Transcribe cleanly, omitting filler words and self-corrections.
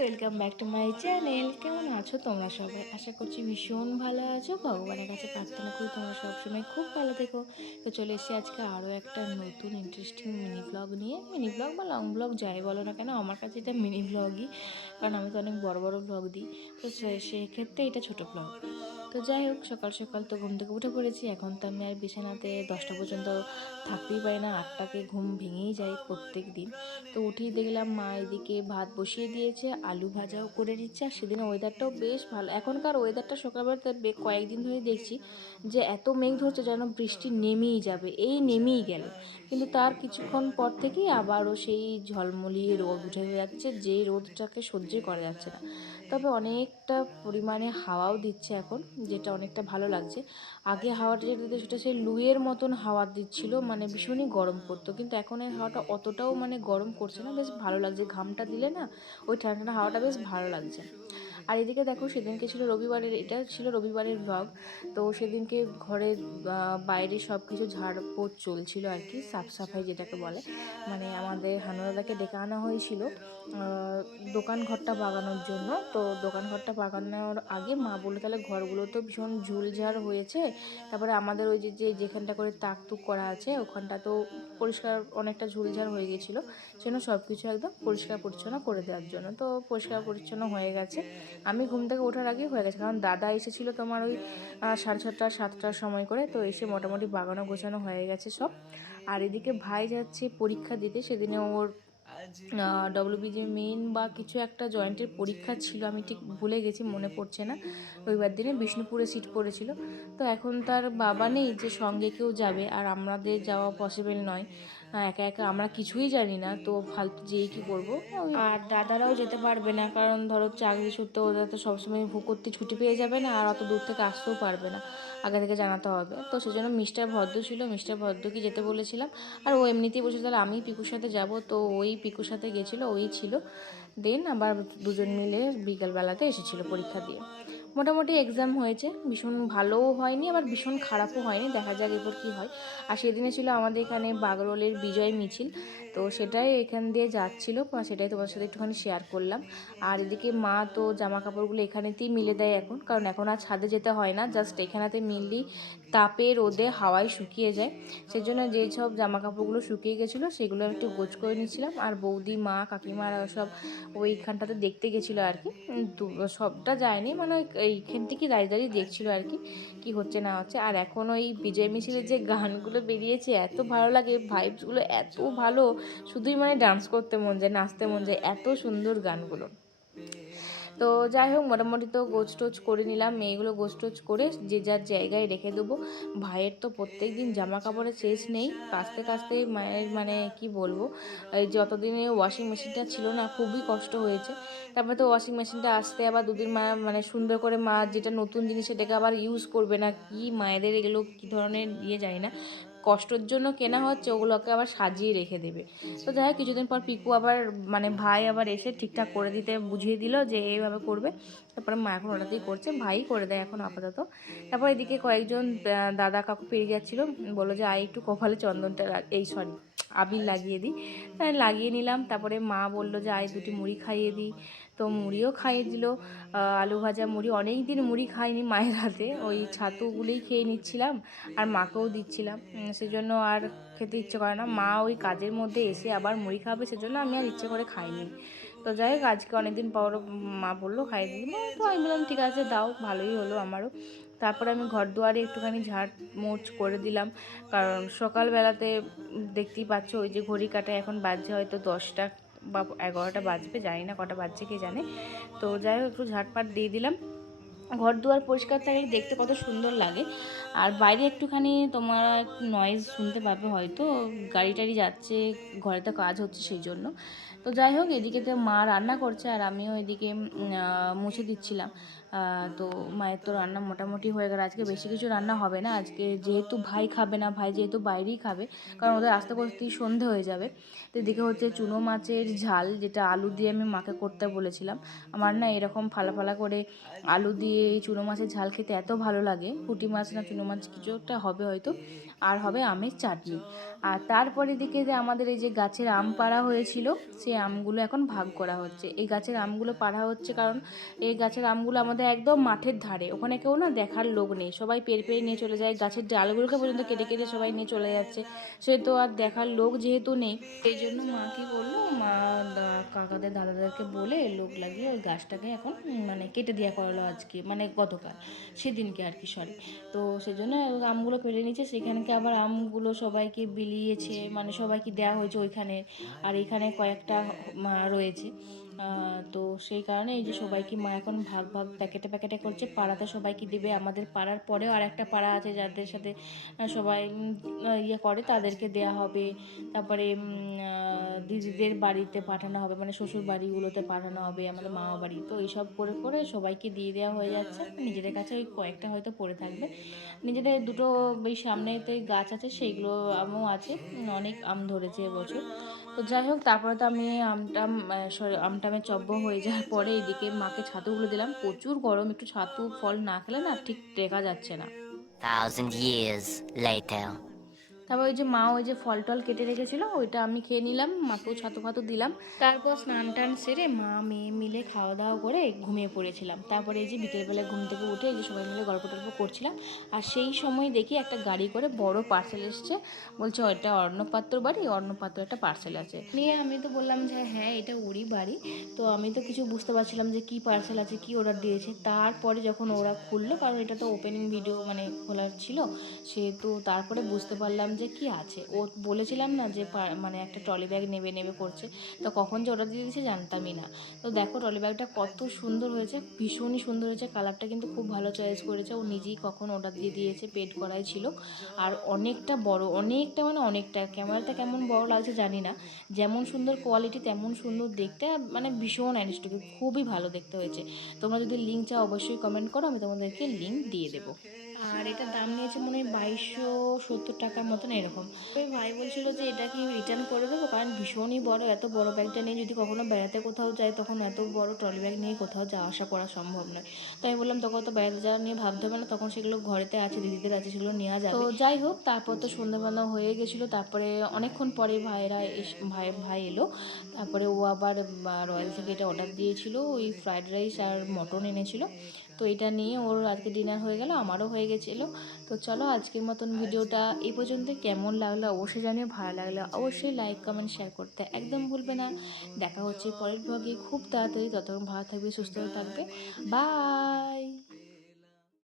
Welcome back to my channel. কেমন আছো তোমরা সবাই? আশা করছি ভীষণ ভালো আছো। ভগবানের কাছে প্রার্থনা করি তোমরা সবসময় খুব ভালো থেকো। তো চলে এসেছি আজকে আরও একটা নতুন ইন্টারেস্টিং মিনি ব্লগ নিয়ে। মিনি ব্লগ বা লং ব্লগ যাই বলো না কেন, আমার কাছে এটা মিনি ব্লগই, কারণ আমি তো অনেক বড় বড় ব্লগ দিই। তো সেক্ষেত্রে এটা ছোটো ব্লগ। তো যাই হোক, সকাল সকাল তো ঘুম থেকে উঠে পড়েছি। এখন তো আমি আর বিছানাতে 10টা পর্যন্ত থাকতেই পারি না, 8টাকে ঘুম ভেঙেই যায় প্রত্যেক দিন। তো উঠেই দেখলাম মা এদিকে ভাত বসিয়ে দিয়েছে, আলু ভাজাও করে নিচ্ছে। আর সেদিন ওয়েদারটাও বেশ ভালো। এখনকার ওয়েদারটা সকালবেলাতে কয়েকদিন ধরে দেখছি যে এত মেঘ ধরছে যেন বৃষ্টি নেমেই যাবে, এই নেমেই গেল। কিন্তু তার কিছুক্ষণ পর থেকেই আবারও সেই ঝলমলিয়ে রোদ উঠে যাচ্ছে, যেই রোদটাকে সহ্য করা যাচ্ছে না। তবে অনেকটা পরিমাণে হাওয়াও দিচ্ছে এখন, যেটা অনেকটা ভালো লাগছে। আগে হাওয়াটা যেটা দিত সেটা সেই লুয়ের মতন হাওয়া দিচ্ছিল, মানে ভীষণই গরম করতো। কিন্তু এখন এই হাওয়াটা অতটাও মানে গরম করছে না, বেশ ভালো লাগছে। ঘামটা দিলে না ওই ঠান্ডা ঠান্ডা হাওয়াটা বেশ ভালো লাগছে। আর এদিকে দেখো, সেদিনকে ছিল রবিবারের, এটা ছিল রবিবারের ব্লগ। তো সেদিনকে ঘরের বাইরে সব কিছু ঝাড়পোছ চলছিল আর কি, সাফ সাফাই যেটাকে বলে। মানে আমাদের হানুদাদাকে ডেকে আনা হয়েছিল দোকান ঘরটা বাগানোর জন্য। তো দোকান ঘরটা বাগানোর আগে মা বললো তাহলে ঘরগুলো তো ভীষণ ঝুলঝাড় হয়েছে, তারপরে আমাদের ওই যেখানটা করে তাক তুক করা আছে ওখানটা তো পরিষ্কার অনেকটা ঝুলঝাড় হয়ে গেছিলো, সেজন্য সব কিছু একদম পরিষ্কার পরিচ্ছন্ন করে দেওয়ার জন্য। তো পরিষ্কার পরিচ্ছন্ন হয়ে গেছে, আমি ঘুম থেকে ওঠার আগেই হয়ে গেছে, কারণ দাদা এসেছিলো তোমার ওই 6:30 7টার সময় করে। তো এসে মোটামুটি বাগানো গোছানো হয়ে গেছে সব। আর এদিকে ভাই যাচ্ছে পরীক্ষা দিতে, সেদিনে ওর ডব্লিউবিজি মেইন বা কিছু একটা জয়েন্টের পরীক্ষা ছিল, আমি ঠিক ভুলে গেছি, মনে পড়ছে না। রবিবার দিনে বিষ্ণুপুরে সিট পড়েছিল। তো এখন তার বাবা নেই যে সঙ্গে কেউ যাবে, আর আমাদের যাওয়া পসিবল নয়। একা একা আমরা কিছুই জানি না, তো ফালতু যেয়ে কী করবো। আর দাদারাও যেতে পারবে না, কারণ ধরো চাকরি সূত্রে ওরা তো সবসময় ভর্তি ছুটি পেয়ে যাবে না, আর অত দূর থেকে আসতেও পারবে না, আগে থেকে জানাতে হবে। তো সেজন্য মিস্টার ভদ্র ছিল, মিস্টার ভদ্রকে যেতে বলেছিলাম। আর ও এমনিতেই বলছিল তাহলে আমি পিকুর সাথে যাব, তো ওই পিকুর সাথে গেছিলো, ওই ছিল। দেন আবার দুজন মিলে বিকালবেলাতে এসেছিলো পরীক্ষা দিয়ে। মোটামুটি এক্সাম হয়েছে, ভীষণ ভালোও হয়নি আবার ভীষণ খারাপও হয়নি, দেখা যাক এরপর কী হয়। আর সেদিনে ছিল আমাদের এখানে বাগরোলের বিজয় মিছিল, তো সেটাই এখান দিয়ে যাচ্ছিলো, সেটাই তোমার সাথে একটুখানি শেয়ার করলাম। আর এদিকে মা তো জামা কাপড়গুলো এখানেতেই মিলে দেয় এখন, কারণ এখন আর ছাদে যেতে হয় না, জাস্ট এখানেতে মিললেই তাপে রোদে হাওয়ায় শুকিয়ে যায়। সেজন্য যেই সব জামা কাপড়গুলো শুকিয়ে গেছিলো সেগুলো একটু গোছ করে নিচ্ছিলাম। আর বৌদি মা কাকিমারা সব ওইখানটাতে দেখতে গেছিলো আর কি, সবটা যায়নি, মানে এইখান থেকে দাঁড়িয়ে দাঁড়িয়ে দেখছিলো আর কি কী হচ্ছে না হচ্ছে। আর এখন ওই বিজয় মিছিলের যে গানগুলো বেরিয়েছে এত ভালো লাগে, ভাইবসগুলো এত ভালো, শুধুই মানে ডান্স করতে মন যায়, নাচতে মন যায়, এত সুন্দর গানগুলো। তো যাই হোক, মোটামুটি তো গোছ টোছ করে নিলাম, মেয়েগুলো গোছ টোছ করে যে যার জায়গায় রেখে দেবো। ভাইয়ের তো প্রত্যেক দিন জামা কাপড়ের শেষ নেই, কাচতে কাচতে মায়ের মানে কি বলবো, এই যতদিনে ওয়াশিং মেশিনটা ছিল না খুবই কষ্ট হয়েছে। তারপরে তো ওয়াশিং মেশিনটা আসতে আবার দুদিন মা মানে সুন্দর করে মা যেটা নতুন জিনিস সেটাকে আবার ইউজ করবে না, কি মায়েদের এগুলো কী ধরনের জানি না, কষ্টর জন্য কেনা হচ্ছে, ওগুলোকে আবার সাজিয়ে রেখে দেবে। তো যাই হোক, কিছুদিন পর পিকু আবার মানে ভাই আবার এসে ঠিকঠাক করে দিতে বুঝিয়ে দিল যে এইভাবে করবে। তারপরে মা এখন ওটাতেই করছে, ভাই করে দেয় এখন আপাতত। তারপর এদিকে কয়েকজন দাদা কাকু পেরিয়ে যাচ্ছিলো, বললো যে একটু কপালে চন্দনটা এই সরি আবির লাগিয়ে দিই, তাই লাগিয়ে নিলাম। তারপরে মা বললো যে দুটি মুড়ি খাইয়ে দিই, তো মুড়িও খাইয়ে দিল। আলু ভাজা মুড়ি, অনেক দিন মুড়ি খাইনি মায়ের হাতে, ওই ছাতুগুলোই খেয়ে নিচ্ছিলাম আর মাকেও দিচ্ছিলাম। সেজন্য আর খেতে ইচ্ছে করে না, মা ওই কাজের মধ্যে এসে আবার মুড়ি খাবে, সেজন্য আমি আর ইচ্ছে করে খাইনি। তো যাই হোক, আজকে অনেকদিন পর মা বললো খাইয়ে দিই, তো আমি বললাম ঠিক আছে দাও, ভালোই হলো আমারও। তারপরে আমি ঘর দুয়ারে একটুখানি ঝাড় মোছ করে দিলাম, কারণ সকালবেলাতে দেখতেই পাচ্ছ ওই যে ঘড়ি কাটা এখন বাজছে হয়তো 10টা বা 11টা বাজবে, জানি না কটা বাজছে কে জানে। তো যাই হোক, একটু ঝাড়পাট দিয়ে দিলাম। ঘর দুয়ার পরিষ্কার থাকলে দেখতে কত সুন্দর লাগে। আর বাইরে একটুখানি তোমার নয়েজ শুনতে পাবে হয়তো, গাড়ি টাড়ি যাচ্ছে, ঘরে তো কাজ হচ্ছে সেই জন্য। তো যাই হোক, এদিকে তো মা রান্না করছে আর আমিও এদিকে মুছে দিচ্ছিলাম। তো মায়ের তো রান্না মোটামুটি হয়ে গেল। আজকে বেশি কিছু রান্না হবে না, আজকে যেহেতু ভাই খাবে না, ভাই যেহেতু বাইরেই খাবে, কারণ ওদের আস্তে করতেই সন্ধে হয়ে যাবে। তো এদিকে হচ্ছে চুনো মাছের ঝাল, যেটা আলু দিয়ে আমি মাকে করতে বলেছিলাম। আমার না এরকম ফালা ফালা করে আলু দিয়ে এই চুনো মাছের ঝাল খেতে এত ভালো লাগে। পুঁটি মাছ না চুনো মাছ কিছু একটা হবে হয়তো। আর হবে আমের চাটনি। আর তারপরে দিকে যে আমাদের এই যে গাছের আম পাড়া হয়েছিল, সেই আমগুলো এখন ভাগ করা হচ্ছে। এই গাছের আমগুলো পাড়া হচ্ছে কারণ এই গাছের আমগুলো আমাদের একদম মাঠের ধারে, ওখানে কেউ না দেখার লোক নেই, সবাই পেরে পেরে নিয়ে চলে যায়, গাছের ডালগুলোকে পর্যন্ত কেটে কেটে সবাই নিয়ে চলে যাচ্ছে। সে তো আর দেখার লোক যেহেতু নেই, সেই জন্য মা কী করলো, মা কাকাদের দাদাদেরকে বলে লোক লাগিয়ে ওই গাছটাকে এখন মানে কেটে দেওয়া করলো আজকে, মানে গতকাল সেদিনকে আর কি, সরি। তো সেই জন্য আমগুলো পেরে নিচ্ছে, সেখানকে আবার আমগুলো সবাইকে বিলিয়েছে, মানে সবাইকে দেওয়া হয়েছে ওইখানে। আর এখানে কয়েকটা রয়েছে। তো সেই কারণে এই যে সবাইকে মা এখন ভাগ ভাগ প্যাকেটে প্যাকেটে করছে, পাড়াতে সবাইকে দেবে। আমাদের পাড়ার পরেও আর একটা পাড়া আছে যাদের সাথে সবাই ইয়ে করে, তাদেরকে দেয়া হবে। তারপরে দিদিদের বাড়িতে পাঠানো হবে, মানে শ্বশুর বাড়িগুলোতে পাঠানো হবে, আমাদের মামা বাড়ি। তো এইসব করে করে সবাইকে দিয়ে দেওয়া হয়ে যাচ্ছে। নিজেদের কাছে ওই কয়েকটা হয়তো পড়ে থাকবে। নিজেদের দুটো এই সামনেতে গাছ আছে, সেইগুলো আমও আছে, অনেক আম ধরেছে এবছর। তো যাই হোক, তারপরে তো আমি আমটাম সরি আমটামের চব্য হয়ে যাওয়ার পরে এদিকে মাকে ছাতুগুলো দিলাম। প্রচুর গরম, একটু ছাতু ফল না খেলে না ঠিক টেকা যাচ্ছে না। 1,000 years later. তারপর ওই যে মা ওই যে ফল টল কেটে রেখেছিলো, ওইটা আমি খেয়ে নিলাম, মাকেও ছাতু ফাতু দিলাম। তারপর স্নান টান সেরে মা মেয়ে মিলে খাওয়া দাওয়া করে ঘুমিয়ে পড়েছিলাম। তারপরে এই যে বিকেলবেলা ঘুম থেকে উঠে এই যে সবাই মিলে গল্প টল্প করছিলাম। আর সেই সময় দেখি একটা গাড়ি করে বড় পার্সেল এসছে, বলছে ওইটা অর্ণব পাত্র বাড়ি, অর্ণব পাত্র একটা পার্সেল আছে নিয়ে। আমি তো বললাম যে হ্যাঁ এটা ওরই বাড়ি। তো আমি তো কিছু বুঝতে পারছিলাম যে কী পার্সেল আছে, কী অর্ডার দিয়েছে। তারপরে যখন ওরা খুললো, কারণ এটা তো ওপেনিং ভিডিও মানে খোলার ছিল, সেহেতু তারপরে বুঝতে পারলাম যে কি আছে। ও বলেছিলাম না যে মানে একটা ট্রলি ব্যাগ নেবে নেবে করছে, তো কখন যে অর্ডার দিয়ে দিয়েছে জানতামই না। তো দেখো ট্রলি ব্যাগটা কত সুন্দর হয়েছে, ভীষণই সুন্দর হয়েছে, কালারটা কিন্তু খুব ভালো চয়েস করেছে। ও নিজেই কখন অর্ডার দিয়ে দিয়েছে, পেড করাই ছিল। আর অনেকটা বড়, অনেকটা মানে অনেকটা, ক্যামেরাতে কেমন বড় লাগছে জানি না, যেমন সুন্দর কোয়ালিটি তেমন সুন্দর দেখতে, মানে ভীষণ অ্যানিস্টিক, খুবই ভালো দেখতে হয়েছে। তোমরা যদি লিঙ্ক চাও অবশ্যই কমেন্ট করো, আমি তোমাদেরকে লিঙ্ক দিয়ে দেবো। আর এটার দাম নিয়েছে মনে হয় 2270 টাকার মতন এরকম। ওই ভাই বলছিল যে এটা কি রিটার্ন করে দেবো, কারণ ভীষণই বড়, এত বড় ব্যাগটা নিয়ে যদি কখনো বেড়াতে কোথাও যায়, তখন এত বড় ট্রলি ব্যাগ নিয়ে কোথাও যাওয়া আসা করা সম্ভব নয়। তো আমি বললাম তখন তো বেড়াতে যাওয়া নিয়ে ভাবতে হবে না, তখন সেগুলো ঘরেতে আছে, দিদিদের আছে, সেগুলো নেওয়া যাবে। তো যাই হোক, তারপর তো সন্ধ্যাবেলা হয়ে গেছিলো। তারপরে অনেকক্ষণ পরে ভাই এলো। তারপরে ও আবার রয়্যাল থেকে এটা অর্ডার দিয়েছিল, ওই ফ্রায়েড রাইস আর মটন এনেছিল। তো এটা নিয়ে ওর আজকে ডিনার হয়ে গেল, আমারও হয়ে গেছিলো। তো চলো আজকের মতন ভিডিওটা এই পর্যন্ত। কেমন লাগলো অবশ্যই জানিও, ভালো লাগলে অবশ্যই লাইক কমেন্ট শেয়ার করতে একদম ভুলবে না। দেখা হচ্ছে পরের ব্লগে খুব তাড়াতাড়ি, ততক্ষণ ভালো থাকবে, সুস্থ থাকবে, বাই।